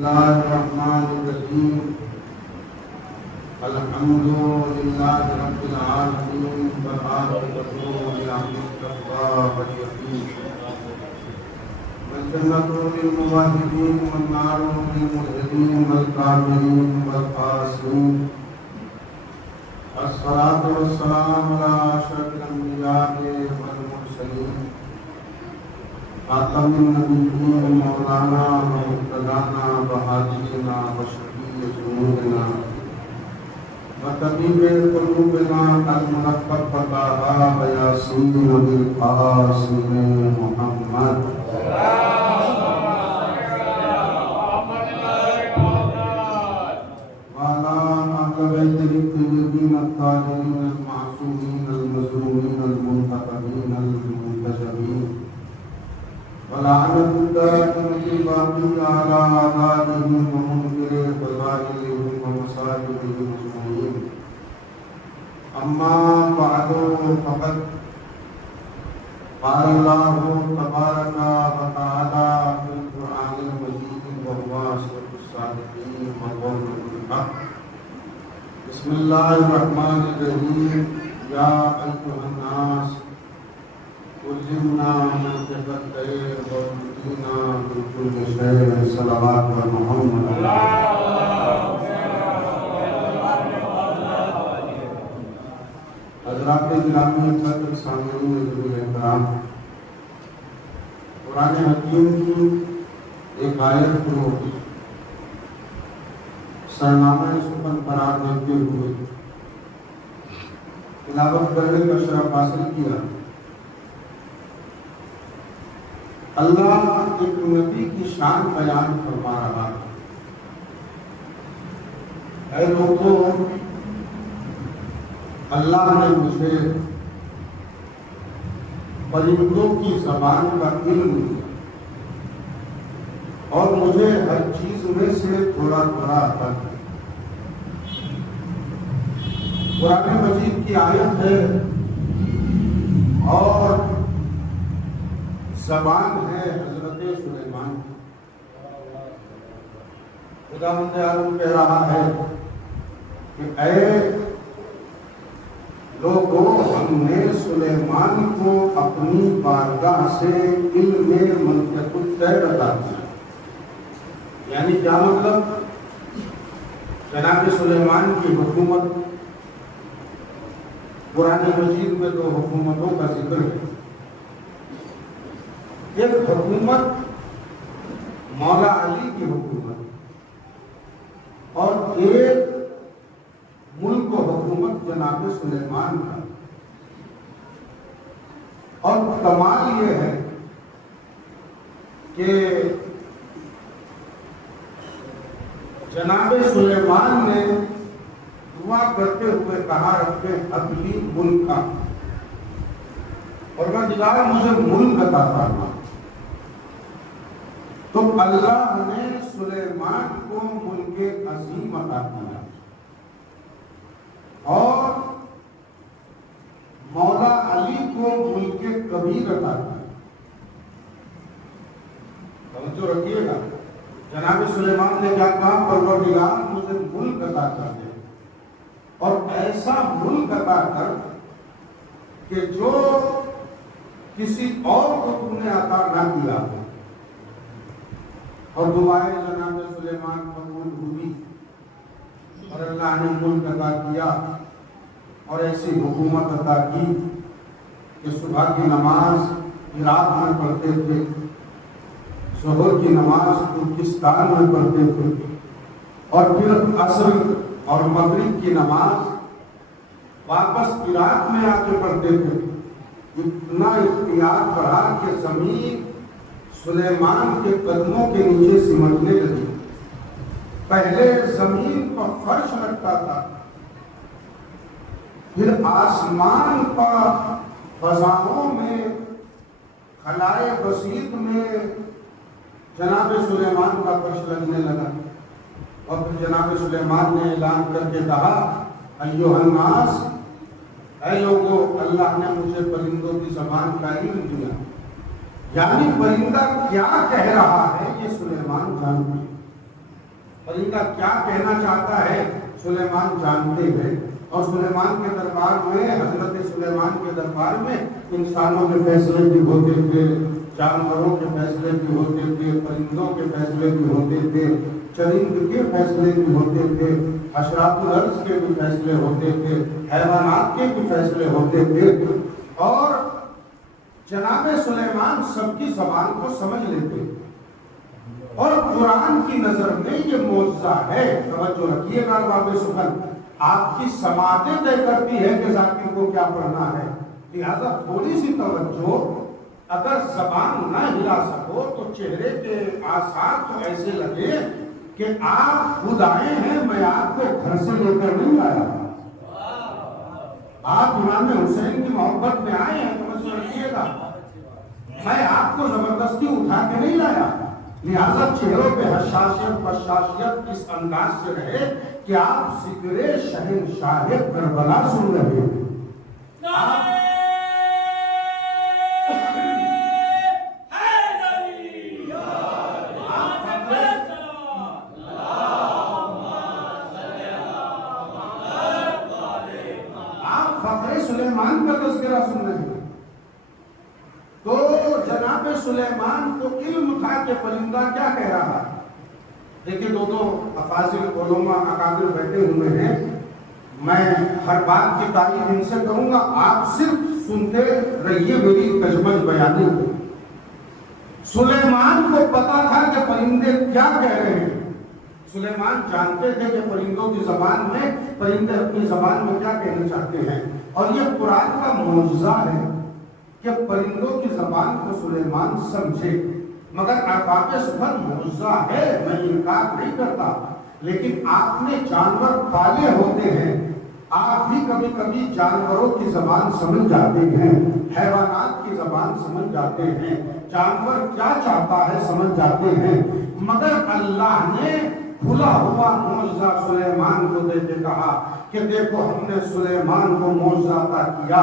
اللہ الرحمن الرحیم الحمد للہ رب العالمین والعاقبۃ للمتقین والجنۃ للموحدین والنار للملحدین والکافرین والفاسقین الصلاۃ والسلام علی اشرف الانبیاء والمرسلین خاتم النبیین مولانا ومرتضانا وحادینا وشفیع ذنوبنا وطبیب قلوبنا المنفق بطاہا ویاسین بالقاسم محمد وعلى أهل بيته الطيبين الطاهرين المعصومين المظلومين المنتقمين المنتجبين ولعنة الدائمة الباقية على أعدائهم ومنكر فضائلهم ومصائبهم أجمعين. أما بعد فقد قال الله تبارك وتعالى في القرآن المجيد وهو أصدق الصادقين وقول الحق. بسم الله الرحمن الرحيم. يا أيها الناس علمنا منطق الطير وأوتينا من كل شيء صلوات محمد. حضرات گرامی قدر سامعین احترام، قرآن حکیم کی ایک آیت کو سرنامہ سخن قرار دیتے ہوئے تلاوت کرنے کا شرف حاصل کیا. اللہ ایک نبی کی شان بیان فرما رہا ہے. اے لوگوں، اللہ نے مجھے پرندوں کی زبان کا علم دیا اور مجھے ہر چیز میں سے تھوڑا تھوڑا عطا کیا. قرآن مجید کی آیت ہے اور زبان ہے حضرت سلیمان کی. خداوند عالم کہہ رہا ہے کہ اے لوگوں، ہم نے سلیمان کو اپنی بارگاہ سے علم منطق الطیر عطا کیا. یعنی کیا مطلب؟ جناب سلیمان کی حکومت، قرآن مجید میں دو حکومتوں کا ذکر ہے. ایک حکومت مولا علی کی حکومت اور ایک ملک و حکومت جناب سلیمان کا. اور کمال یہ ہے کہ جناب سلیمان نے دعا کرتے ہوئے کہا ربے ہب لی ملکا، پروردگار مجھے ملک عطا فرما. تو اللہ نے سلیمان کو ملک عظیم عطا کیا اور مولا علی کو ملک کبیر عطا کیا. توجہ رکھیے گا، جناب سلیمان نے کیا کہا؟ پروردگار مجھے ملک عطا کر دے اور ایسا ملک عطا کر کہ جو کسی اور کو تم نے عطا نہ کیا ہو. اور دعائیں جناب سلیمان قبول ہوئی اور اللہ نے ملک عطا کیا اور ایسی حکومت عطا کی کہ صبح کی نماز عراق میں پڑھتے تھے، ظہر کی نماز ترکستان میں پڑھتے تھے اور پھر عصر اور مغرب کی نماز واپس عراق میں آ کے پڑھتے تھے. اتنا اختیار بڑھا کہ زمین سلیمان کے قدموں کے نیچے سمٹنے لگی. پہلے زمین پر فرش لگتا تھا، پھر آسمان پر فضاؤں میں خلائے بسیط میں جناب سلیمان کا فرش لگنے لگا. اور پھر جناب سلیمان نے اعلان کر کے کہا ایھا الناس، اے لوگوں، اللہ نے مجھے پرندوں کی زبان کا علم دیا. یعنی پرندہ کیا کہہ رہا ہے یہ سلیمان جانتے. پرندہ کیا کہنا چاہتا ہے سلیمان جانتے ہیں. اور سلیمان کے دربار میں، حضرت سلیمان کے دربار میں انسانوں کے فیصلے بھی ہوتے تھے، جانوروں کے فیصلے بھی ہوتے تھے، پرندوں کے فیصلے بھی ہوتے تھے، چرند کے فیصلے بھی ہوتے تھے، حشرات الارض کے بھی فیصلے ہوتے تھے، حیوانات کے بھی فیصلے ہوتے تھے. اور جناب سلیمان سب کی زبان کو سمجھ لیتے. اور قرآن کی نظر میں یہ معجزہ ہے. توجہ رکھیے گا باب سخن، آپ کی سماعتیں طے کرتی ہے کہ ذاکر کو کیا پڑھنا ہے. لہذا تھوڑی سی توجہ، اگر زبان نہ ہلا سکو تو چہرے کے آثار تو ایسے لگے کہ آپ خود آئے ہیں، میں آپ کو گھر سے لے کر نہیں آیا. آپ امام حسین کی محبت میں آئے ہیں، توجہ رکھیے گا، میں آپ کو زبردستی اٹھا کے نہیں لایا. لہذا چہروں پہ حشاشیت بشاشیت اس انداز سے رہے کہ آپ ذکر شہنشاہ کربلا سن رہے ہیں. آپ فخر سلیمان کا تذکرہ سن رہے ہیں. تو جناب سلیمان کو علم تھا کہ پرندہ کیا کہہ رہا ہے. دیکھیے دو افاضل علماء اکابر بیٹھے ہوئے ہیں، میں ہر بات کی تعریف ان سے کروں گا، آپ صرف سنتے رہیے میری کجمج بیانی کو. سلیمان کو پتا تھا کہ پرندے کیا کہہ رہے ہیں. سلیمان جانتے تھے کہ پرندوں کی زبان میں، پرندے اپنی زبان میں کیا کہنا چاہتے ہیں. اور یہ قرآن کا معجزہ ہے کہ پرندوں کی زبان کو سلیمان سمجھے. مگر ارباب سخن معجزہ ہے، میں انکار نہیں کرتا، لیکن آپ نے جانور پالے ہوتے ہیں، آپ بھی کبھی کبھی جانوروں کی زبان سمجھ جاتے ہیں، حیوانات کی زبان سمجھ جاتے ہیں، جانور کیا چاہتا ہے سمجھ جاتے ہیں. مگر اللہ نے کھلا ہوا معجزہ سلیمان کو دے کے کہا کہ دیکھو ہم نے سلیمان کو معجزہ عطا کیا،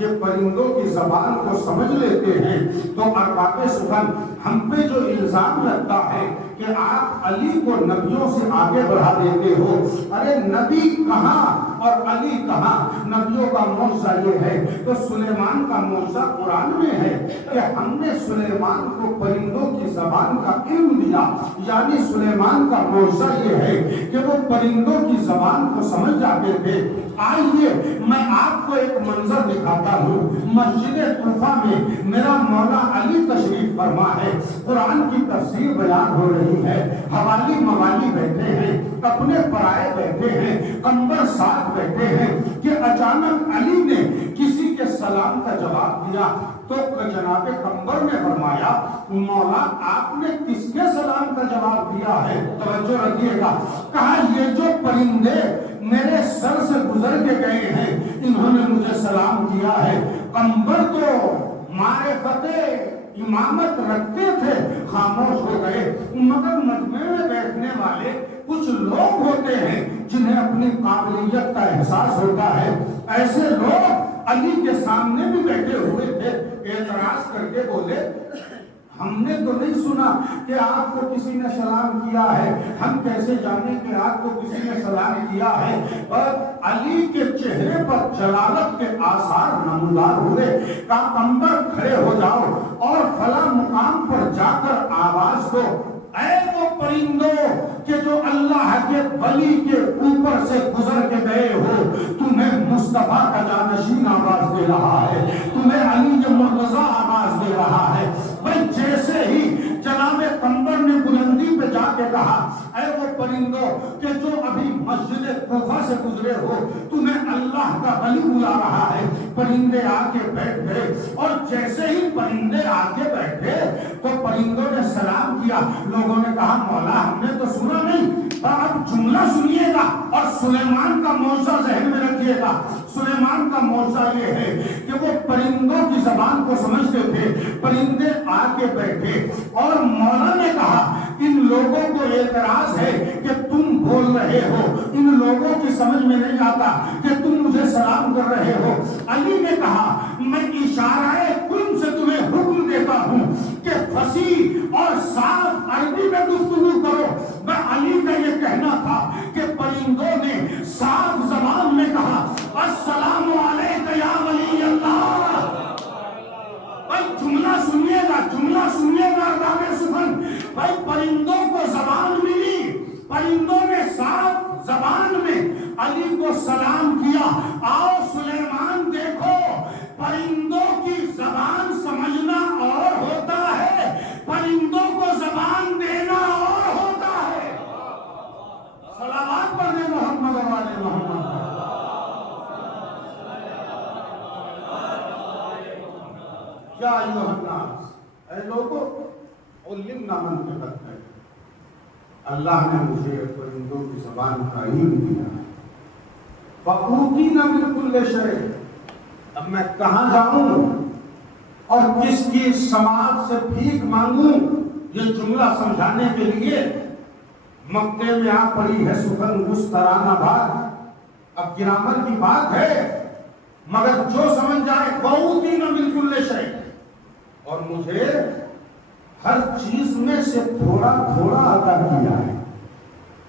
یہ پرندوں کی زبان کو سمجھ لیتے ہیں. تو ارباب سخن ہم پہ جو الزام لگتا ہے کہ آپ علی کو نبیوں سے آگے بڑھا دیتے ہو، ارے نبی کہاں اور علی کہاں؟ نبیوں کا معجزہ یہ ہے تو سلیمان کا معجزہ قرآن میں ہے کہ ہم نے سلیمان کو پرندوں کی زبان کا علم دیا. یعنی سلیمان کا معجزہ یہ ہے کہ وہ پرندوں کی زبان کو سمجھ جاتے تھے. آئیے میں آپ کو ایک منظر دکھاتا ہوں. مسجد کوفہ میں میرا مولا علی تشریف فرما ہے، قرآن کی تفسیر بیان ہو رہی ہے، حوالی موالی بیٹھے ہیں، اپنے پرائے بیٹھے ہیں، قمبر ساتھ بیٹھے ہیں کہ اچانک علی نے کسی کے سلام کا جواب دیا. تو جناب قمبر نے فرمایا مولا آپ نے کس کے سلام کا جواب دیا ہے؟ توجہ رکھیے گا. کہا یہ جو پرندے میرے سر سے گزر کے گئے ہیں انہوں نے مجھے سلام کیا ہے. قمبر تو معرفت امامت رکھتے تھے، خاموش ہو گئے. مگر مجمع میں بیٹھنے والے کچھ لوگ ہوتے ہیں جنہیں اپنی قابلیت کا احساس ہوتا ہے. ایسے لوگ علی کے سامنے بھی بیٹھے ہوئے تھے، اعتراض کر کے بولے ہم نے تو نہیں سنا کہ آپ کو کسی نے سلام کیا ہے، ہم کیسے جانے کہ آپ کو کسی نے سلام کیا ہے. اور علی کے چہرے پر جلالت کے آثار نمودار ہوئے. کہا قمبر کھڑے ہو جاؤ اور فلاں مقام پر جا کر آواز دو، اے وہ پرندوں کہ جو اللہ کے ولی کے اوپر سے گزر کے گئے ہو، تمہیں مصطفیٰ کا جانشین آواز دے رہا ہے، تمہیں علی مرتضیٰ آواز دے رہا ہے. بھائی جیسے ہی جناب قمبر نے بلندی پہ جا کے کہا اے وہ پرندوں کہ جو ابھی مسجد کوفہ سے گزرے ہو، تمہیں اللہ کا ولی بلا رہا ہے، پرندے آ کے بیٹھ گئے. اور جیسے ہی پرندے آ کے بیٹھے تو پرندوں نے سلام کیا. لوگوں نے کہا مولا ہم نے تو سنا نہیں. اب جملہ سنیے گا اور سلیمان کا معجزہ ذہن میں رکھیے گا. سلیمان کا معجزہ یہ ہے کہ وہ پرندوں کی زبان کو سمجھتے تھے. پرندے آ کے بیٹھے اور مولا نے کہا ان لوگوں کو اعتراض ہے کہ تم بول رہے ہو، ان لوگوں کی سمجھ میں نہیں آتا کہ تم مجھے سلام کر رہے ہو. علی نے کہا میں اشارہ کن سے تمہیں حکم دیتا ہوں کہ فصیح اور صاف عربی میں گفتگو کرو. میں علی کا یہ کہنا علی کو سلام کیا. آؤ سلیمان دیکھو، پرندوں کی زبان سمجھنا اور ہوتا ہے، پرندوں کو زبان دینا اور ہوتا ہے. صلوات پڑھنے محمد والے محمد. کیا ایھا الناس، اے لوگو، علمنا منطق ہے، اللہ نے مجھے پرندوں کی زبان کا علم دیا. فَأُوتِينَا مِن كُلِّ شَيْءٍ، اب میں کہاں جاؤں اور کس کی سماعت سے بھیک مانگوں؟ یہ جملہ سمجھانے کے لیے مکے میں آ پڑی ہے سخن گسترانہ بات. اب گرامر کی بات ہے، مگر جو سمجھ جائے فَأُوتِينَا مِن كُلِّ شَيْءٍ، اور مجھے ہر چیز میں سے تھوڑا تھوڑا عطا کیا ہے.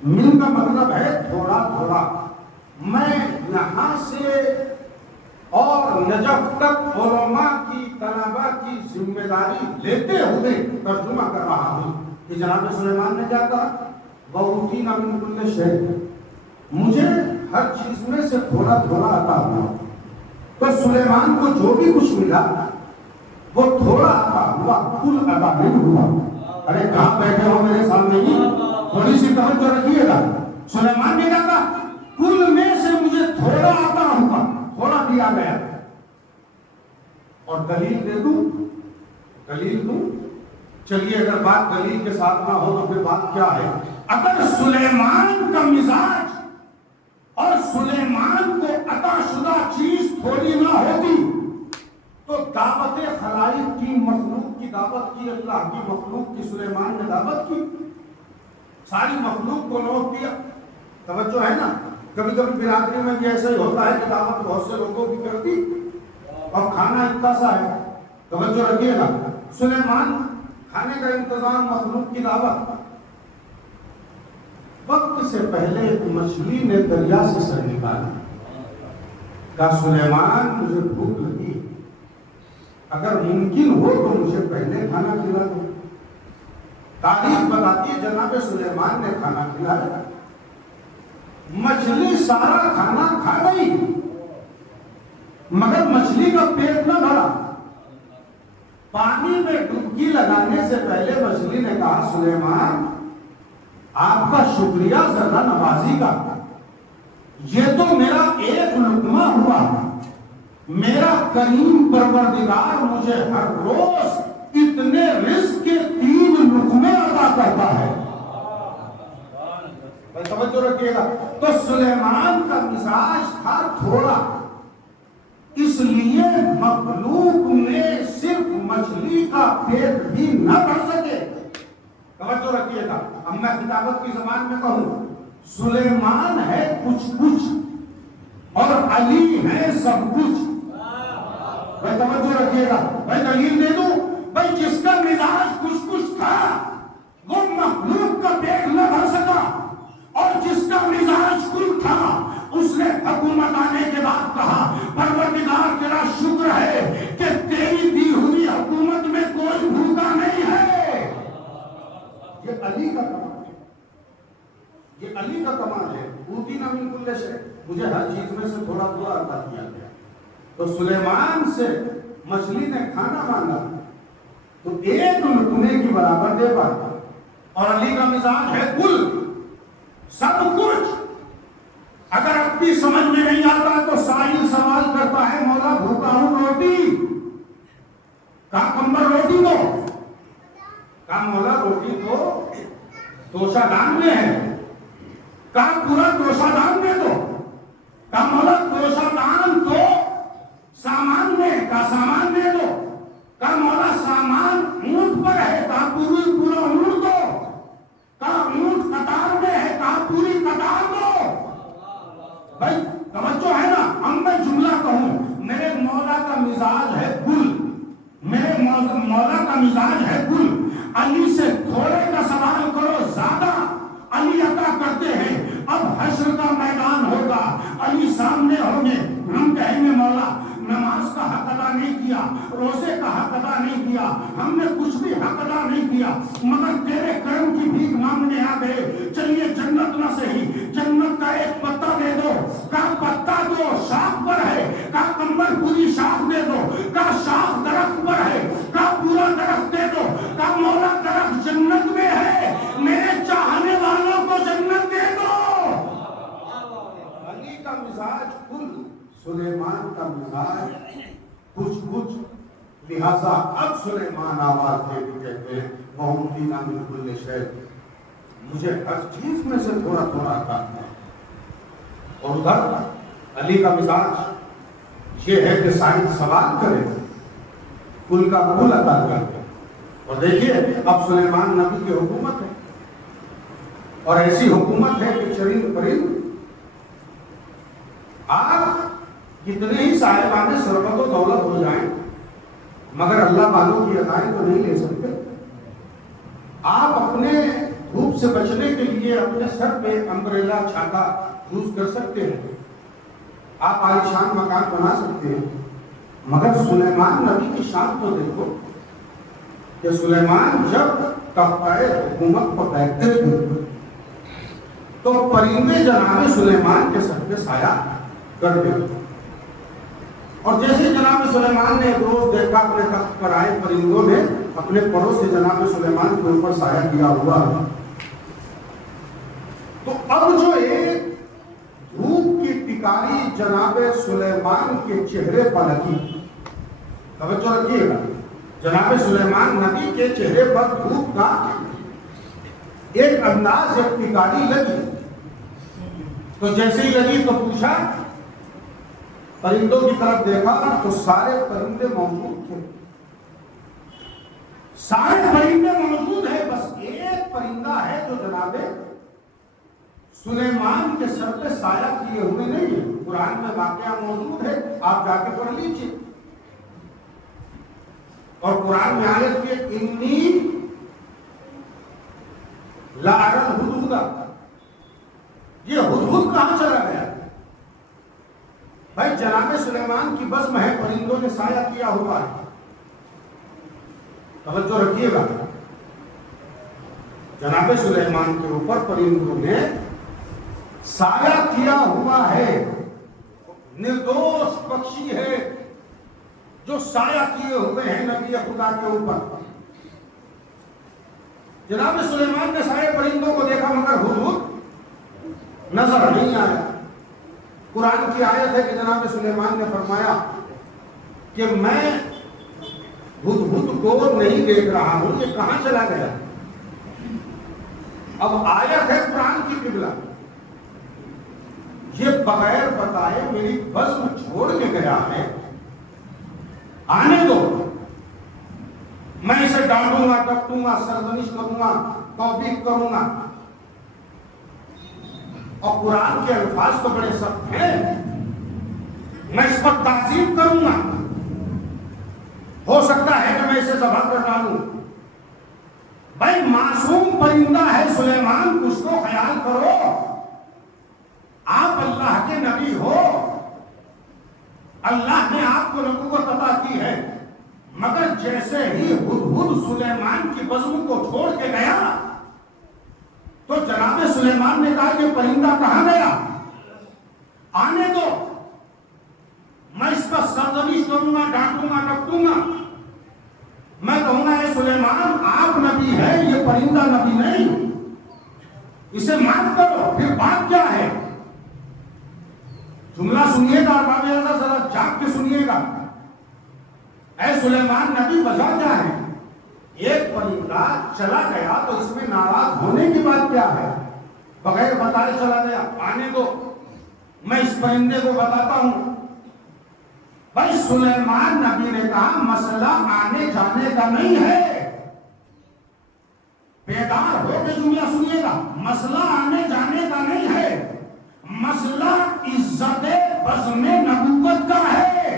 من کا مطلب ہے تھوڑا تھوڑا. میں یہاں سے اور نجف تک علماء کی طلباء کی ذمہ داری لیتے ہوئے ترجمہ کر رہا ہوں کہ جناب سلیمان نے کیا کہا، وَأُوتِينَا مِن كُلِّ شَيْءٍ، مجھے ہر چیز میں سے تھوڑا تھوڑا عطا ہوا. تو سلیمان کو جو بھی کچھ ملا وہ تھوڑا عطا ہوا، کل عطا نہیں ہوا. ارے کہاں بیٹھے ہو میرے سامنے ہی، تھوڑی سی توجہ رکھیے گا. سلیمان نے کہا کل میں سے مجھے تھوڑا عطا ہوا، تھوڑا دیا گیا. اور دلیل دے دوں، دلیل دوں. چلیے اگر بات دلیل کے ساتھ نہ ہو تو پھر بات کیا ہے؟ اگر سلیمان کا مزاج اور سلیمان کو عطا شدہ چیز تھوڑی نہ ہوتی تو دعوت خلائق کی، مخلوق کی دعوت کی، اللہ کی مخلوق کی سلیمان نے دعوت کی، ساری مخلوق کو نوٹ کیا. توجہ ہے نا؟ کبھی کبھی برادری میں بھی ایسا ہی ہوتا ہے کہ دعوت بہت سے لوگوں کی کرتی اور کھانا اتنا سا ہے. توجہ رکھیے گا، سلیمان کھانے کا انتظام، مخلوق کی دعوت. وقت سے پہلے ایک مچھلی نے دریا سے سر نکالا، کہا سلیمان مجھے بھوک لگی، اگر ممکن ہو تو مجھے پہلے کھانا کھلا دو. تاریخ بتاتی ہے جناب سلیمان نے کھانا کھلایا. مچھلی سارا کھانا کھا گئی مگر مچھلی کا پیٹ نہ بھرا. پانی میں ڈبکی لگانے سے پہلے مچھلی نے کہا سلیمان آپ کا شکریہ ذرا نوازی کا، یہ تو میرا ایک لقمہ ہوا، میرا کریم پروردگار مجھے ہر روز اتنے رزق کے 3 لقمے عطا کرتا ہے. توجہ رکھیے گا. تو سلیمان کا مزاج تھا تھوڑا، اس لیے مخلوق میں صرف مچھلی کا پیٹ بھی نہ بھر سکے. توجہ رکھیے گا. اب میں کتابت کی زبان میں کہوں، سلیمان ہے کچھ کچھ اور علی ہے سب کچھ. بھائی توجہ رکھیے گا. بھائی دلیل دے دوں، بھائی جس کا مزاج کچھ کچھ تھا وہ مخلوق کا پیٹ نہ بھر سکا، اور جس کا مزاج کل تھا اس نے حکومت آنے کے بعد کہا پروردگار تیرا شکر ہے کہ تیری دی ہوئی حکومت میں کوئی بھوکا نہیں ہے. یہ علی کا کمال ہے، یہ علی کا کمال ہے. اوتینا من کل شیء، مجھے ہر چیز میں سے تھوڑا تھوڑا عطا کیا گیا. تو سلیمان سے مچھلی نے کھانا مانگا تو ایک لقمے کی برابر دے پاتا، اور علی کا مزاج ہے کل سب کچھ. اگر اپنی سمجھ میں نہیں آتا تو سائل سوال کرتا ہے مولا بھوکا ہوں روٹی، کہاں کمبر روٹی دو، کہاں مولا روٹی تو توشہ دان میں ہے، کہاں پورا توشہ دان دے دو، کہاں مولا توشہ دان تو سامان میں، کہاں سامان دے دو، کہاں مولا سامان اونٹ پر ہے، کہاں پورا اونٹ دو، کہاں اونٹ قطار میں ہے، کہاں پوری قطار دو. بھائی توجہ ہے نا. اب میں جملہ کہوں، میرے مولا کا مزاج ہے گل، میرے مولا کا مزاج ہے گل. علی سے تھوڑے کا سوال کرو زیادہ علی عطا کرتے ہیں. اب حشر کا میدان ہوگا، علی سامنے ہوں گے، ہم کہیں گے مولا نماز کا حق ادا نہیں کیا، روزے کا حق ادا نہیں کیا، ہم نے کچھ بھی حق ادا نہیں کیا، مگر تیرے کرم کی بھیک مانگنے آ گئے. چلیے جنت نہ صحیح، جنت کا ایک پتا دے دو. شاخ پر ہے، کہا کمبل پوری شاخ دے دو، کہا شاخ درخت پر ہے، کہا پورا درخت دے دو، کہا مولا درخت جنت میں ہے، میرے چاہنے والوں کو جنت دے دو۔ علی کا مزاج کل، سلیمان کا مزاج کچھ، لہذا اب سلیمان آواز دے کے کہتے ہیں وَأُوتِينَا مِن كُلِّ شَيْءٍ، مجھے ہر چیز میں سے تھوڑا تھوڑا عطا کیا۔ اور ادھر علی کا مزاج یہ ہے کہ صاحب سوال کرے کل کا کل عطا کر دے۔ اور دیکھیے اب سلیمان نبی کی حکومت ہے، اور ایسی حکومت ہے کہ چرند پرند آپ کتنے ہی صاحبان ثروت و دولت ہو جائیں مگر اللہ والوں کی عطائیں تو نہیں لے سکتے۔ آپ اپنے دھوپ سے بچنے کے لیے اپنے سر پہ امبریلا چھاتا یوز کر سکتے ہیں، آپ عالیشان مکان بنا سکتے ہیں، مگر سلیمان نبی کی شان تو دیکھو کہ سلیمان جب تختہ حکومت پر بیٹھتے تھے تو پرندے جناب سلیمان کے سر پہ سایہ کرتے تھے، اور جیسے جناب سلیمان نے ایک روز دیکھا اپنے تخت پر آئے پرندوں نے اپنے پروں سے جناب سلیمان کے اوپر سایہ کیا ہوا، تو اب جو ایک دھوپ کی ٹکاری جناب سلیمان کے چہرے پر لگی، توجہ رکھیے گا، جناب سلیمان نبی کے چہرے پر دھوپ کا ایک انداز ایک ٹکاری لگی، تو جیسے ہی لگی تو پوچھا، پرندوں کی طرف دیکھا تو سارے پرندے موجود تھے، سارے پرندے موجود ہیں، بس ایک پرندہ ہے جو جناب سلیمان کے سر پہ سایہ کیے ہوئے نہیں ہے۔ قرآن میں واقعہ موجود ہے، آپ جا کے پڑھ لیجیے، اور قرآن میں آیت کے انی لَأَرَى الْهُدْهُدَ، یہ ہدہد کہاں چلا گیا؟ بھائی جناب سلیمان کی بزم ہے، پرندوں نے سایہ کیا ہوا ہے، توجہ رکھیے گا، جناب سلیمان کے اوپر پرندوں نے سایہ کیا ہوا ہے، نردوش پکشی ہے جو سایہ کیے ہوئے ہیں نبی خدا کے اوپر۔ جناب سلیمان نے سارے پرندوں کو دیکھا مگر ہدہد نظر نہیں آیا۔ قرآن کی آیت ہے کہ جناب سلیمان نے فرمایا کہ میں ہدہد کو نہیں دیکھ رہا ہوں، یہ کہاں چلا گیا؟ اب آیت ہے قرآن کی قبلہ، یہ بغیر بتائے میری بزم چھوڑ کے گیا ہے، آنے دو، میں اسے ڈانٹوں گا، ٹپٹوں گا، سرزنش کروں گا، توبیخ کروں گا۔ اور قرآن کے الفاظ تو بڑے سخت ہیں، میں اس پر تعظیم کروں گا، ہو سکتا ہے کہ میں اسے ذبح کر ڈالوں۔ بھائی معصوم پرندہ ہے سلیمان، کچھ تو خیال کرو، آپ اللہ کے نبی ہو، اللہ نے آپ کو نبوت عطا کی ہے، مگر جیسے ہی ہدہد سلیمان کی بزم کو چھوڑ کے گیا تو جناب سلیمان نے کہا کہ پرندہ کہاں گیا؟ آنے دو، میں اس پر سرزنش کروں گا، ڈانٹوں گا، ٹپٹوں گا، میں کہوں گا اے سلیمان آپ نبی ہے، یہ پرندہ نبی نہیں، اسے معاف کرو۔ پھر بات کیا ہے؟ جملہ سنیے گا، باب اعظم ذرا جاگ کے سنیے گا، اے سلیمان نبی وجہ کیا ہے؟ ایک پرندہ چلا گیا تو اس میں ناراض ہونے کی بات کیا ہے؟ بغیر بتائے چلا گیا، آنے دو، میں اس پرندے کو بتاتا ہوں۔ بھائی سلیمان نبی نے کہا مسئلہ آنے جانے کا نہیں ہے، بیدار ہو کے جملہ سنیے گا، مسئلہ آنے جانے کا نہیں ہے، مسئلہ عزت بزم نبوت کا ہے۔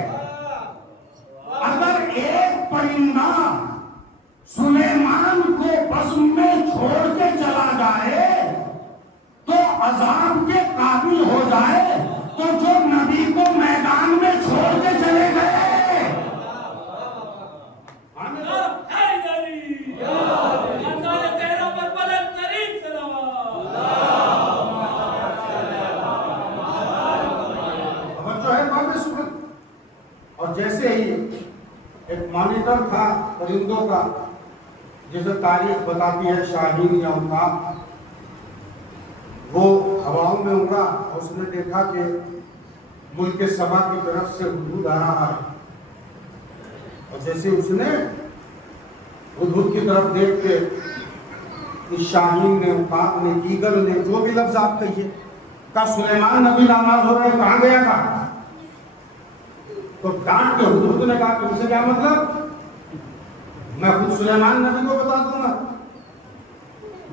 اگر ایک پرندہ سلیمان کو بزم میں چھوڑ کے چلا جائے تو عذاب کے قابل ہو جائے، تو جو نبی کو میدان میں چھوڑ کے چلے گئے، پرندوں کا جیسے تاریخ بتاتی ہے شاہین یا عقاب، وہ ہواؤں میں اڑا اور اس نے دیکھا کہ ملک سبا کی طرف سے ہدہد آ رہا ہے، اور جیسے اس نے ہدہد کی طرف دیکھ کے اس شاہین نے، عقاب نے، ایگل نے، جو بھی لفظ آپ کہیے، کہا سلیمان نبی نامراض ہو رہے ہیں، کہاں گیا تھا؟ تو ڈانٹ کے ہدہد نے کہا تم سے کیا مطلب، میں خود سلیمان نبی کو بتا دوں گا۔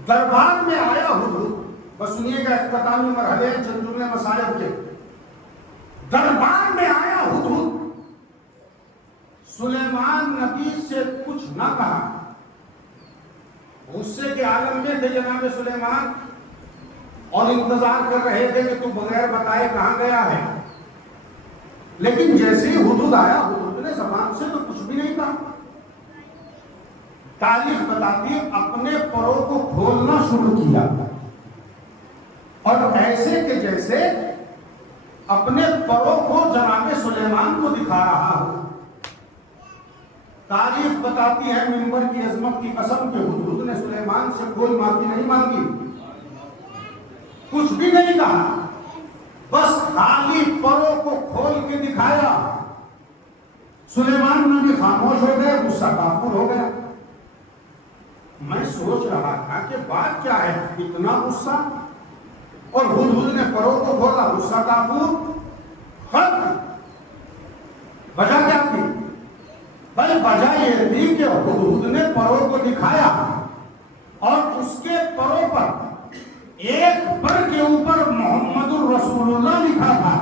دربار میں آیا ہدہد، بس سنیے گا اختتامی مرحلے چند جملے مصائب کے۔ دربار میں آیا ہدہد، سلیمان نبی سے کچھ نہ کہا، غصے کے عالم میں تھے جناب سلیمان، اور انتظار کر رہے تھے کہ تو بغیر بتائے کہاں گیا ہے۔ لیکن جیسے ہی ہدہد آیا، ہدہد نے زبان سے تو کچھ بھی نہیں کہا۔ تاریخ بتاتی ہے اپنے پروں کو کھولنا شروع کیا، اور ایسے کہ جیسے اپنے پروں کو جناب سلیمان کو دکھا رہا ہو۔ تاریخ بتاتی ہے منبر کی عظمت کی قسم کہ ہدہد نے سلیمان سے کوئی معافی نہیں مانگی، کچھ بھی نہیں کہا، بس خالی پروں کو کھول کے دکھایا۔ سلیمان نبی خاموش ہو گئے، غصہ کافور ہو گیا۔ میں سوچ رہا تھا کہ بات کیا ہے، اتنا غصہ، اور ہدہد نے پروں کو کھولا، غصہ کافور، ختم۔ وجہ کیا تھی؟ بل وجہ یہ تھی کہ ہدہد نے پروں کو دکھایا، اور اس کے پروں پر ایک پر کے اوپر محمد الرسول اللہ لکھا تھا،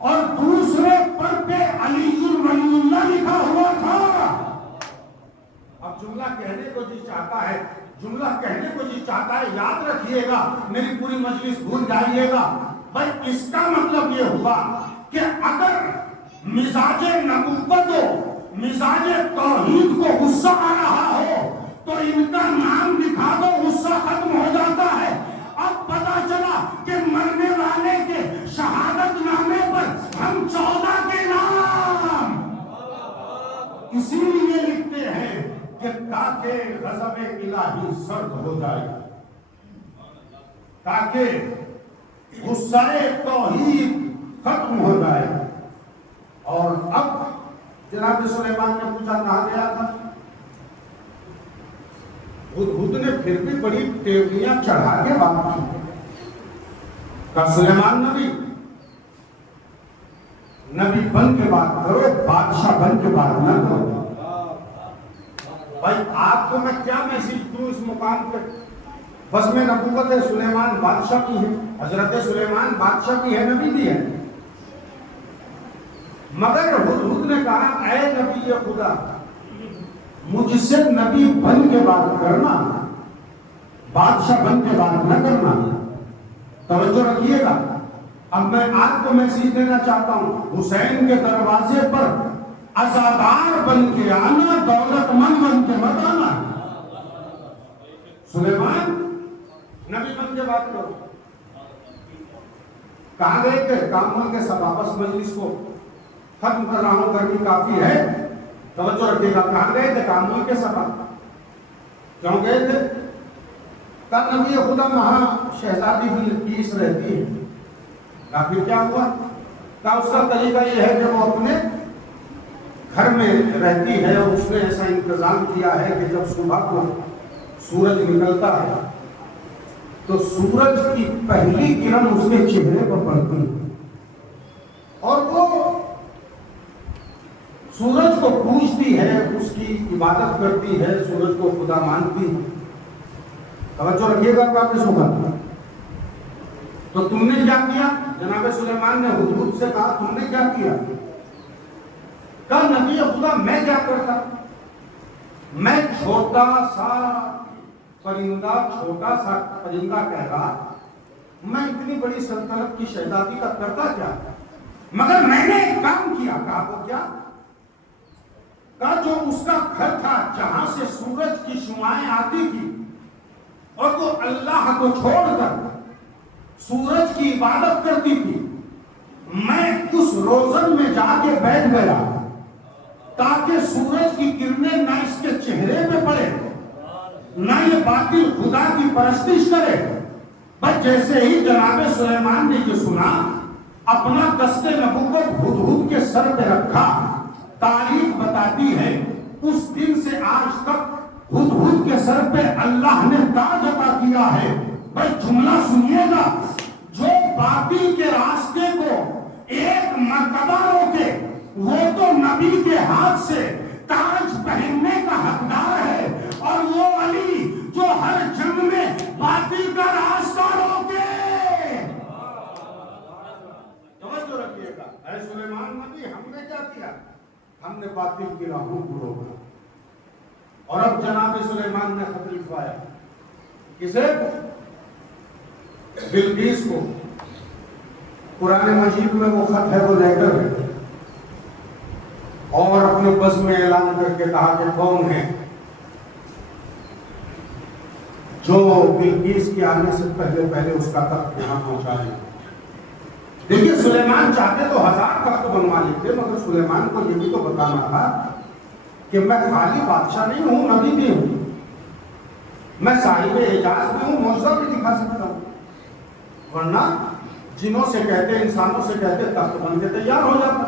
اور دوسرے پر پہ علی ولی اللہ لکھا ہوا تھا۔ اب جملہ کہنے کو جی چاہتا ہے، جملہ کہنے کو جی چاہتا ہے، یاد رکھیے گا، میری پوری مجلس بھول جائیے گا۔ بھائی اس کا مطلب یہ ہوا کہ اگر مزاج نبوت و مزاج توحید کو غصہ آ رہا ہو تو ان کا نام دکھا دو، غصہ ختم ہو جاتا ہے۔ اب پتا چلا کہ مرنے والے کے شہادت نامے پر ہم 14 کے نام اسی لیے لکھتے ہیں کہ تاکہ غضب الہی سرد ہو جائے، تاکہ غصہ توحید ختم ہو جائے۔ اور اب جناب سلیمان نے پوچھا کہاں گیا تھا؟ ہدہد نے پھر بھی بڑی ٹیبلیاں چڑھا کے بات کی، کہا سلیمان نبی بن کے بات کرو، بادشاہ بن کے بات نہ کرو۔ بھائی آپ کو میں کیا میسج دوں اس مقام پہ؟ بس میں نبوت ہے، سلیمان بادشاہ کی ہے، حضرت سلیمان بادشاہ کی ہے، نبی بھی ہے، مگر ہدہد نے کہا اے نبی خدا، مجھ سے نبی بن کے بات کرنا، بادشاہ بن کے بات نہ کرنا۔ توجہ رکھیے گا، اب میں آپ کو میسج دینا چاہتا ہوں، حسین کے دروازے پر عزادار بن کے آنا، دولت مند بن کے مت آنا۔ سلیمان نبی بن کے بات کرو۔ کہاں گئے تھے؟ کامل کے سب واپس مجلس کو ختم کر رہا ہوں، گرمی کافی ہے، توجہ رکھیے گا۔ کہاں گئے تھے؟ کامل کے سب۔ کیوں گئے تھے؟ کہا نبی خدا وہاں شہزادی بلقیس رہتی ہے۔ کہا پھر کیا ہوا؟ کہا اس کا طریقہ یہ ہے کہ وہ اپنے گھر میں رہتی ہے، اور اس نے ایسا انتظام کیا ہے کہ جب صبح کو سورج نکلتا ہے تو سورج کی پہلی کرن اس کے چہرے پر پڑتی ہے، اور وہ سورج کو پوجتی ہے، اس کی عبادت کرتی ہے، سورج کو خدا مانتی ہے۔ توجہ رکھیے گا، آپ نے سنا؟ تو تم نے کیا کیا؟ جناب سلیمان نے ہدہد سے کہا تم نے کیا کیا؟ کہا نبی خدا میں کیا کرتا، میں چھوٹا سا پرندہ کہہ رہا، میں اتنی بڑی سلطنت کی شہزادی کا کرتا کیا؟ مگر میں نے ایک کام کیا۔ کہا وہ کیا؟ کہا جو اس کا گھر تھا جہاں سے سورج کی شعاعیں آتی تھی، اور وہ اللہ کو چھوڑ کر سورج کی عبادت کرتی تھی، میں اس روزن میں جا کے بیٹھ گیا، تاکہ سورج کی کرنیں نہ اس کے چہرے پہ پڑے، نہ یہ باطل خدا کی پرستش کرے۔ بس جیسے ہی جناب سلیمان نے یہ سنا، اپنا دست نبوت ہدہد کے سر پہ رکھا۔ تاریخ بتاتی ہے اس دن سے آج تک ہدہد کے سر پہ اللہ نے تاج عطا کیا ہے۔ بس جملہ سنیے گا، جو باطل کے راستے کو ایک مرتبہ روکے وہ تو نبی کے ہاتھ سے تاج پہننے کا حقدار ہے، اور وہ علی جو ہر جنگ میں باطل کا راستہ روکے۔ توجہ رکھیے گا، اے سلیمان نبی، ہم نے کیا کیا؟ ہم نے باطل کی راہوں کو روکا۔ اور اب جناب سلیمان نے خط لکھوایا، کسے؟ بلقیس کو۔ قرآن مجید میں وہ خط ہے، وہ لیٹر ہے، اور اپنے بس میں اعلان کر کے کہا کہ کون ہے جو بلقیس کے آنے سے پہلے پہلے اس کا تخت یہاں پہنچائے۔ دیکھیے سلیمان چاہتے تو 1000 تخت بنوا لیتے، مگر سلیمان کو یہ بھی تو بتانا تھا کہ میں خالی بادشاہ نہیں ہوں، نبی بھی ہوں، میں صاحب اعجاز بھی ہوں، معجزہ بھی دکھا سکتا ہوں۔ ورنہ جنوں سے کہتے، انسانوں سے کہتے، تخت بن کے تیار ہو جاتا۔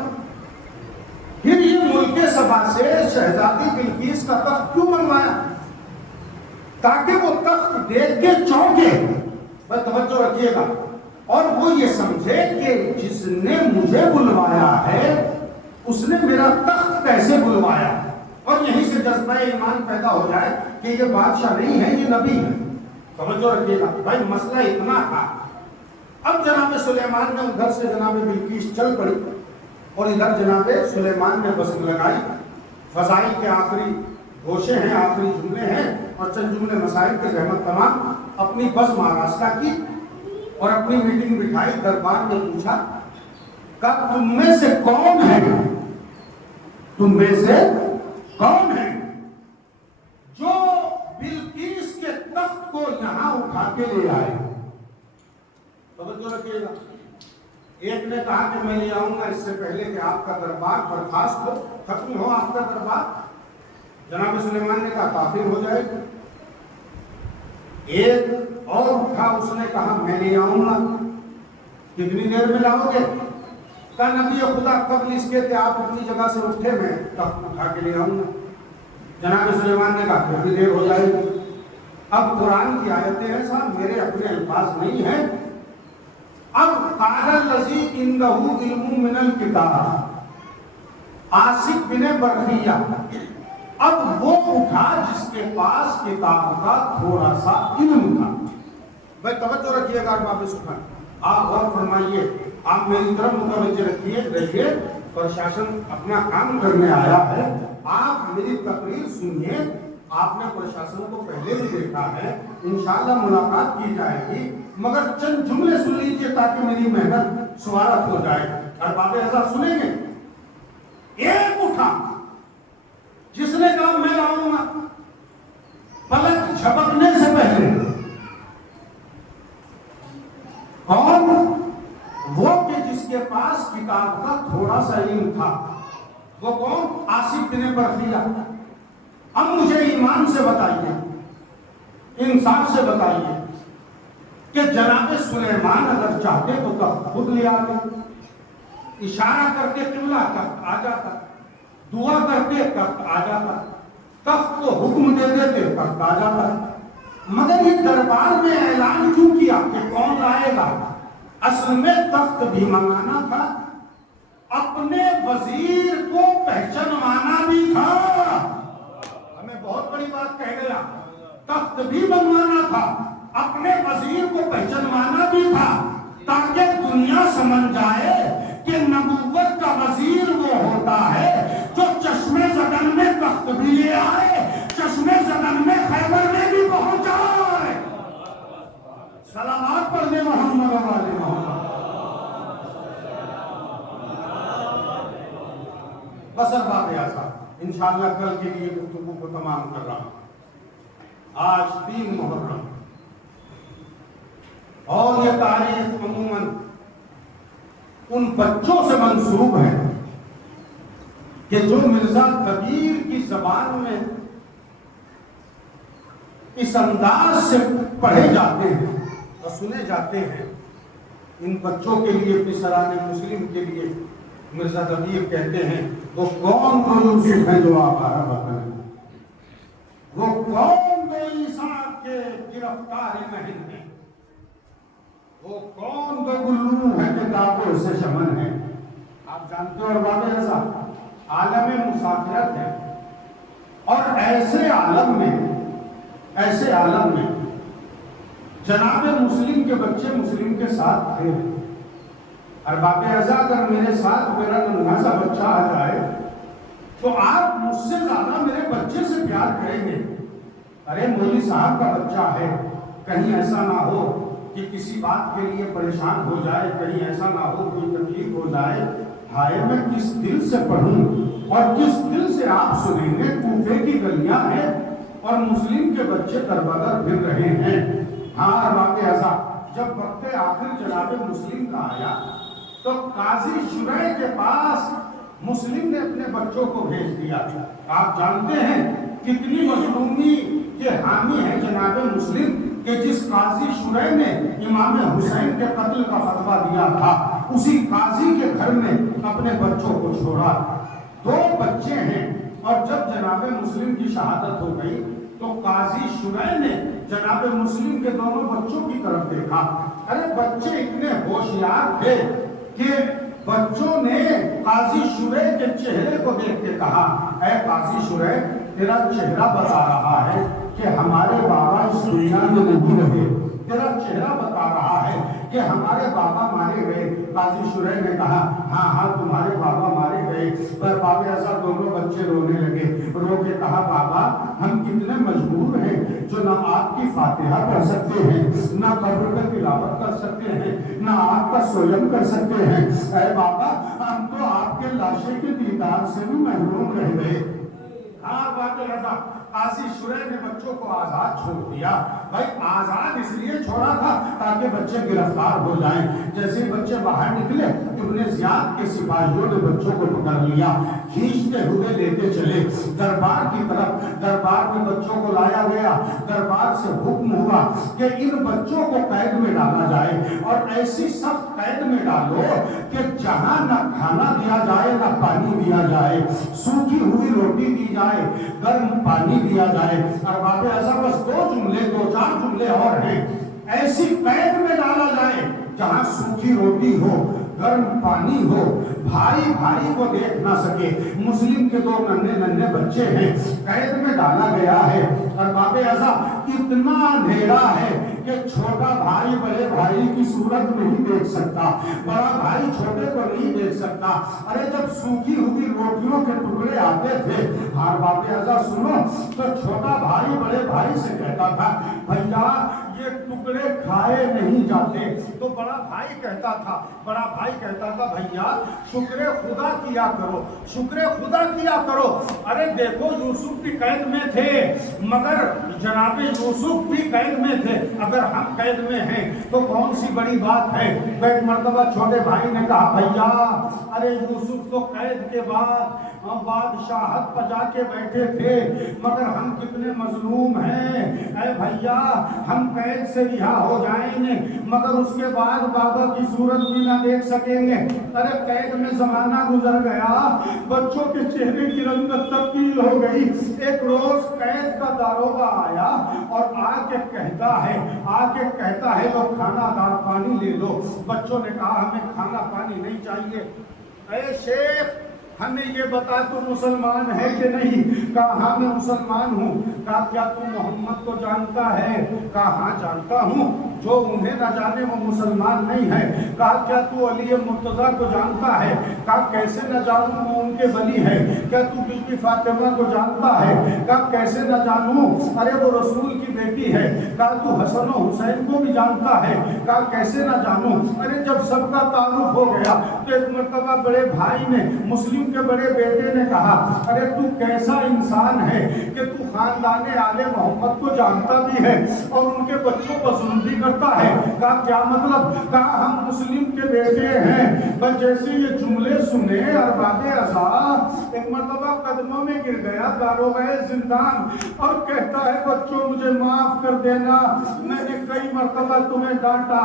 پھر یہ ملک سبا سے شہزادی بلقیس کا تخت کیوں بنوایا؟ تاکہ وہ تخت دیکھ کے چونکے۔ بس توجہ رکھیے گا، اور وہ یہ سمجھے کہ جس نے مجھے بلوایا ہے اس نے میرا تخت کیسے بلوایا، اور یہیں سے جذبہ ایمان پیدا ہو جائے کہ یہ بادشاہ نہیں ہے، یہ نبی ہے۔ توجہ رکھیے گا بھائی، مسئلہ اتنا تھا۔ اب جناب سلیمان نے ادھر سے جناب بلقیس چل پڑی، اور ادھر جناب سلیمان نے بس لگائی۔ فضائل کے آخری گوشے ہیں، آخری جملے ہیں، اور چند جملے مسائل کے زحمت تمام۔ اپنی بس مہاراشٹر کی اور اپنی میٹنگ بٹھائی، دربار میں پوچھا کہ تم میں سے کون ہے، تم میں سے کون ہے جو بلقیس کے تخت کو یہاں اٹھا کے لے آئے؟ توجہ رکھیے گا، ایک نے کہا کہ میں لے آؤں گا اس سے پہلے کہ آپ کا دربار برخاست ہو، ختم ہو آپ کا دربار۔ جناب سلیمان نے کہا کافر ہو جائے گا۔ ایک اور اٹھا، اس نے کہا میں لے آؤں گا۔ کتنی دیر میں لاؤ گے؟ کہا نبی خدا قبل اس کے کہ آپ اپنی جگہ سے اٹھے میں تخت اٹھا کے لے آؤں گا۔ جناب سلیمان نے کہا کتنی دیر ہو جائے گی؟ اب قرآن کی آیتیں ہیں صاحب، میرے اپنے الفاظ نہیں ہیں۔ اب قال الذی عنده علم من الکتاب، عاصف بن برقیہ، اب وہ اٹھا جس کے پاس کتاب کا تھوڑا سا علم تھا۔ بھائی توجہ رکھیے گا باب سبحان، آپ غور فرمائیے، آپ میری طرف متوجہ رہیے، پرشاسن اپنا کام کرنے آیا ہے، آپ میری تقریر سنیے۔ آپ نے پرشاسن کو پہلے بھی دیکھا ہے، انشاءاللہ ملاقات کی جائے گی، مگر چند جملے سن لیجیے تاکہ میری محنت سوارت ہو جائے۔ اور باب ازا سنیں گے، ایک اٹھا جس نے کہا میں لاؤں گا، پلک جھپکنے سے پہلے، اور وہ کہ جس کے پاس کتاب کا تھوڑا سا علم تھا، وہ کون؟ عاصف بن برقیہ۔ اب مجھے ایمان سے بتائیے، انصاف سے بتائیے کہ جناب سلیمان اگر چاہتے تو تخت خود لے آتے، اشارہ کرتے قبلہ تخت آ جاتا، دعا کرتے تخت آ جاتا، تخت کو حکم دے دیتے تخت آ جاتا۔ مگر یہ دربار میں اعلان کیوں کیا کہ کون لائے گا؟ اصل میں تخت بھی منگانا تھا، اپنے وزیر کو پہچانوانا بھی تھا۔ ہمیں بہت بڑی بات کہہ گیا، تخت بھی بنوانا تھا، اپنے وزیر کو پہچانوانا بھی تھا، تاکہ دنیا سمجھ جائے کہ نبوت کا وزیر وہ ہوتا ہے جو چشمے زدن میں تخت بھی لے آئے، چشمے زدن میں خیبر میں بھی پہنچ جائے۔ سلامات پڑھنے محمد والے محمد۔ بس اب بات ایسا، انشاءاللہ کل کے لیے گفتگو کو تمام کر رہا ہوں۔ آج 3 محرم، اور یہ تاریخ عموماً ان بچوں سے منسوب ہے کہ جو مرزا کبیر کی زبان میں اس انداز سے پڑھے جاتے ہیں اور سنے جاتے ہیں، ان بچوں کے لیے، پیشران مسلم کے لیے مرزا کبیر کہتے ہیں وہ کون دو یوسف ہیں جو آپ بتائیں، وہ کون دو عیسیٰ کے گرفتار مہن ہیں، وہ کون دو گلو ہے کہ کعبوں سے شمن ہے۔ آپ جانتے ہو اور واقع ایسا عالم مسافرت ہے، اور ایسے عالم میں جناب مسلم کے بچے مسلم کے ساتھ تھے، اور واقع ایسا اگر میرے ساتھ میرا ننھا سا بچہ آ جائے تو آپ مجھ سے زیادہ میرے بچے سے پیار کریں گے۔ ارے مولوی صاحب کا بچہ ہے، کہیں ایسا نہ ہو کہ کسی بات کے لیے پریشان ہو جائے، کہیں ایسا نہ ہو کوئی تکلیف ہو جائے، ہائے میں کس دل سے پڑھوں اور کس دل سے آپ سنیں گے۔ کوفے کی گلیاں ہیں اور مسلم کے بچے دربدر پھر رہے ہیں۔ ہاں واقع ایسا جب وقت آخر جناب مسلم کا آیا تو قاضی شرح کے پاس مسلم نے اپنے بچوں کو بھیج دیا۔ آپ جانتے ہیں کتنی مظلومی کے حامی ہے جناب مسلم کہ جس قاضی شرح نے امام حسین کے قتل کا فتویٰ دیا تھا، اسی قاضی کے گھر میں اپنے بچوں کو چھوڑا۔ 2 بچے ہیں، اور جب جناب مسلم کی شہادت ہو گئی تو قاضی شرح نے جناب مسلم کے دونوں بچوں کی طرف دیکھا۔ ارے بچے اتنے ہوشیار تھے کہ بچوں نے قاضی شرح کے چہرے کو دیکھ کے کہا، اے قاضی شرح، تیرا چہرہ بتا رہا ہے کہ ہمارے بابا اس دنیا میں نہیں رہے، تیرا چہرہ بتا رہا ہے کہ ہمارے بابا مارے گئے۔ قاضی شرح نے کہا ہاں تمہارے بابا مارے گئے، پر بابا ایسا دونوں بچے رونے لگے، رو کے کہا بابا ہم کتنے مجبور ہیں جو نہ آپ کی فاتحہ پڑھ سکتے ہیں، نہ قبر پہ تلاوت کر سکتے ہیں، نہ آپ کا سویم کر سکتے ہیں۔ اے بابا ہم تو آپ کے لاشے کے دیدار سے بھی محروم رہ گئے۔ ہاں بات ایسا قاضی شرح نے بچوں کو آزاد چھوڑ دیا۔ بھائی آزاد اس لیے چھوڑا تھا تاکہ بچے گرفتار ہو جائیں۔ جیسے بچے باہر نکلے ابن زیاد کے سپاہیوں نے بچوں کو پکڑ لیا، کھینچتے ہوئے لیتے چلے دربار کی طرف۔ دربار میں بچوں کو لایا گیا، دربار سے حکم ہوا کہ ان بچوں کو قید میں ڈالا جائے، اور ایسی سخت قید میں ڈالو کہ جہاں نہ کھانا دیا جائے نہ پانی دیا جائے، سوکھی ہوئی روٹی دی جائے، گرم پانی دیا جائے۔ اور واقع ایسا بس 2-4 جملے اور ہیں، ایسی قید میں ڈالا جائے جہاں سوکھی روٹی ہو، گرم پانی ہو، بھائی بھائی کو دیکھ نہ سکے۔ مسلم کے 2 ننھے بچے ہیں، قید میں ڈالا گیا ہے، اور واقع ایسا اتنا اندھیرا ہے کہ چھوٹا بھائی بڑے بھائی کی صورت نہیں دیکھ سکتا، بڑا بھائی چھوٹے کو نہیں دیکھ سکتا۔ ارے جب سوکھی ہوئی روٹیوں کے ٹکڑے آتے تھے، ہر واقع ایسا سنو، تو چھوٹا بھائی بڑے بھائی سے کہتا تھا بھیا یہ ٹکڑے کھائے نہیں جاتے، تو بڑا بھائی کہتا تھا بھیا شکر خدا کیا کرو، شکر خدا کیا کرو۔ ارے دیکھو یوسف بھی قید میں تھے، مگر جناب یوسف بھی قید میں تھے، اگر ہم قید میں ہیں تو کون سی بڑی بات ہے۔ ایک مرتبہ چھوٹے بھائی نے کہا بھیا ارے یوسف تو قید کے بعد ہم بادشاہت پجا کے بیٹھے تھے، مگر ہم کتنے مظلوم ہیں۔ اے بھیا ہم قید سے رہا ہو جائیں گے مگر اس کے بعد بابا کی صورت بھی نہ دیکھ سکیں گے۔ ارے قید میں زمانہ گزر گیا، بچوں کے چہرے کی رنگت تبدیل ہو گئی۔ ایک روز قید کا داروغہ آیا اور آ کے کہتا ہے لو کھانا دار پانی لے لو۔ بچوں نے کہا ہمیں کھانا پانی نہیں چاہیے۔ اے شیخ ہمیں یہ بتا تو مسلمان ہے کہ نہیں؟ کہا ہاں میں مسلمان ہوں۔ کہا کیا تو محمد کو جانتا ہے؟ کہا ہاں جانتا ہوں، جو انہیں نہ جانے وہ مسلمان نہیں ہے۔ کہا کیا تو علی مرتضیٰ کو جانتا ہے؟ کہا کیسے نہ جانوں، وہ ان کے ولی ہے۔ کیا تو بی بی فاطمہ کو جانتا ہے؟ کہا کیسے نہ جانوں، ارے وہ رسول کی بیٹی ہے۔ کہا تو حسن و حسین کو بھی جانتا ہے؟ کہا کیسے نہ جانوں۔ ارے جب سب کا تعارف ہو گیا تو ایک مرتبہ بڑے بھائی نے مسلم کے بڑے بیٹے نے کہا ارے تو کیسا انسان ہے کہ تو خاندان آل محمد کو جانتا بھی ہے اور ان کے بچوں کو ظلم بھی کرتا کرتا ہے. کہا کیا مطلب؟ کہا ہم مسلم کے بیٹے ہیں. بس جیسے یہ جملے سنے ارباب عزا ایک مرتبہ قدموں میں گر گیا داروغہ زندان اور کہتا ہے بچوں مجھے معاف کر دینا، میں نے کئی مرتبہ تمہیں ڈانٹا،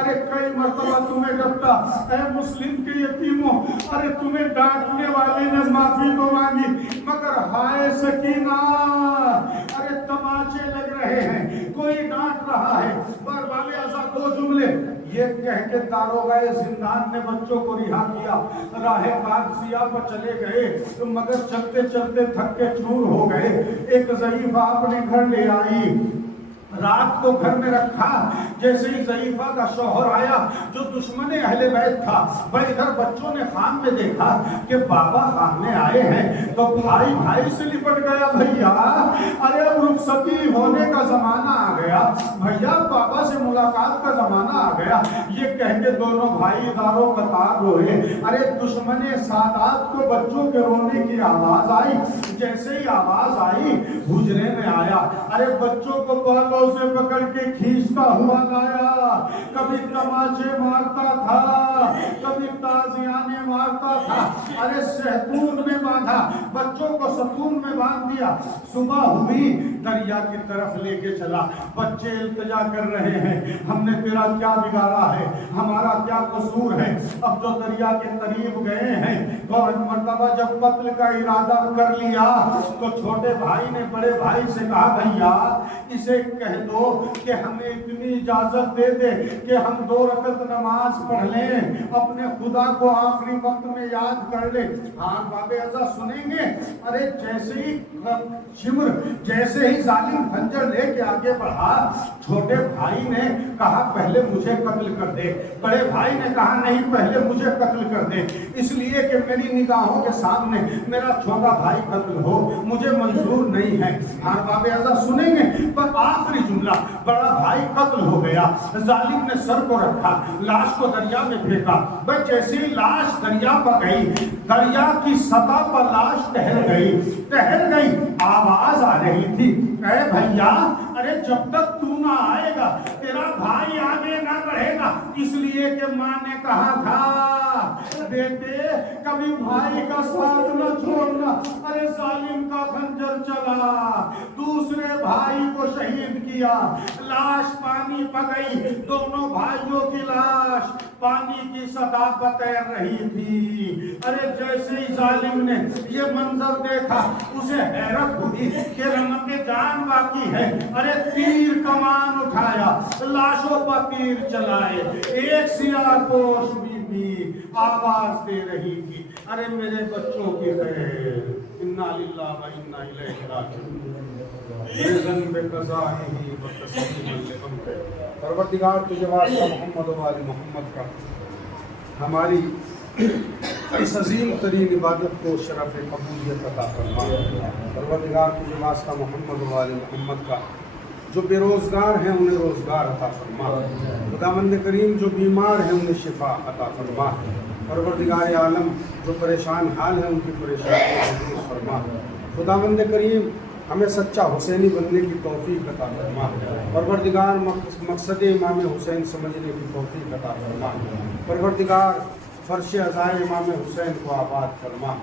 ارے کئی مرتبہ تمہیں ڈپٹا. اے مسلم کے یتیموں، ارے تمہیں ڈانٹنے والے نے معافی تو مانگی مگر ہائے سکینہ، ارے تماچے لگ رہے ہیں، کوئی ڈانٹ رہا ہے. ارباب عزا دو جملے یہ کہہ کے داروغہ زندان نے بچوں کو رہا کیا. راہ قادسیہ پر چلے گئے مگر چلتے چلتے تھک کے چور ہو گئے. ایک ضعیفہ اپنے گھر لے آئی، رات کو گھر میں رکھا. جیسے ہی ضعیفہ کا شوہر آیا جو دشمن اہل بیت تھا، بھائی ادھر بچوں نے خان میں دیکھا کہ بابا خان میں آئے ہیں تو بھائی بھائی سے لپٹ گیا. بھیا ارے اب رخصتی ہونے کا زمانہ آ گیا، بھیا بابا سے ملاقات کا زمانہ آ گیا. یہ کہہ کے دونوں بھائی داروں قطار روئے. ارے دشمن سادات کو بچوں کے رونے کی آواز آئی. جیسے ہی آواز آئی حجرے میں آیا، ارے بچوں کو بالوں سے پکڑ کے کھینچتا ہوا لایا. کبھی تماچے مارتا تھا، کبھی تازیانے مارتا تھا. ارے سہتون میں باندھا، بچوں کو ستون میں باندھ دیا. صبح ہوئی دریا کی طرف لے کے چلا. بچے التجا کر رہے ہیں ہم نے تیرا کیا بگاڑا ہے، ہمارا کیا قصور ہے. اب جو دریا کے قریب گئے ہیں تو مرتبہ جب قتل کا ارادہ کر لیا تو چھوٹے بھائی نے بڑے بھائی سے کہا بھیا اسے کہہ دو کہ ہمیں اتنی اجازت دے دے کہ ہم 2 رکعت نماز پڑھ لیں، اپنے خدا کو آخری وقت میں یاد کر لیں. ہاں باب عزا سنیں گے. ارے جیسے ہی شمر جیسے ہی ظالم خنجر لے کے آگے بڑھا، چھوٹے بھائی نے کہا پہلے مجھے قتل کر دے. بڑے بھائی نے کہا نہیں پہلے مجھے قتل کر دے، اس لیے کہ میری نگاہوں کے سامنے میرا چھوٹا بھائی قتل ہو مجھے منظور نہیں ہے. ہاں باب عزا سنیں گے. پر آخری جملہ بڑا بھائی قتل ہو گیا. ظالم نے سر کو رکھا، لاش کو دریا میں پھینکا. بس جیسے ہی لاش دریا پر گئی، دریا کی سطح پر لاش ٹہل گئی. آواز آ رہی تھی اے بھیا ارے جب تک تو نہ آئے گا تیرا بھائی آگے نہ بڑھے گا. اس لیے کہ ماں نے کہا تھا بیٹے کبھی بھائی کا ساتھ نہ چھوڑنا. ارے ظالم کا خنجر چلا، دوسرے بھائی کو شہید کیا. لاش پانی پا گئی، دونوں بھائیوں کی لاش پانی کی سطح پر تیر رہی تھی. ارے جیسے ہی ظالم نے یہ منظر دیکھا اسے حیرت ہوئی کہ رمق جان باقی ہے. ارے تیر کمان اٹھایا، لاشوں پر تیر چلائے. ایک سیاہ پوش بی آواز دے رہی تھی ارے میرے بچوں کی خیر، انا للہ و انا الیہ راجعون. پروردگار تجھے واسطہ محمد و آل محمد کا ہماری اس عظیم ترین عبادت کو شرف قبولیت عطا فرما. پروردگار تجھے واسطہ محمد و آل محمد کا جو بے روزگار ہیں انہیں روزگار عطا فرما. خداوند کریم جو بیمار ہیں انہیں شفا عطا فرما. پروردگار عالم جو پریشان حال ہیں ان کی پریشانی کو دور فرما. خداوند کریم ہمیں سچا حسینی بننے کی توفیق عطا فرما. پروردگار مقصد امام حسین سمجھنے کی توفیق عطا فرما. پروردگار فرش عزائے امام حسین کو آباد فرما.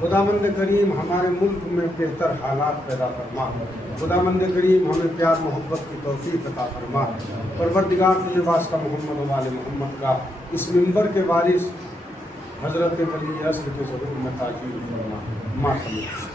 خداوند کریم ہمارے ملک میں بہتر حالات پیدا فرما. خداوند کریم ہمیں پیار محبت کی توفیق عطا فرما. پروردگار تجھے واسطہ محمد و آل محمد کا اس منبر کے وارث حضرت ولی عصر کے ظہور میں تاجیل فرما. ماتم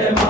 فاطمہ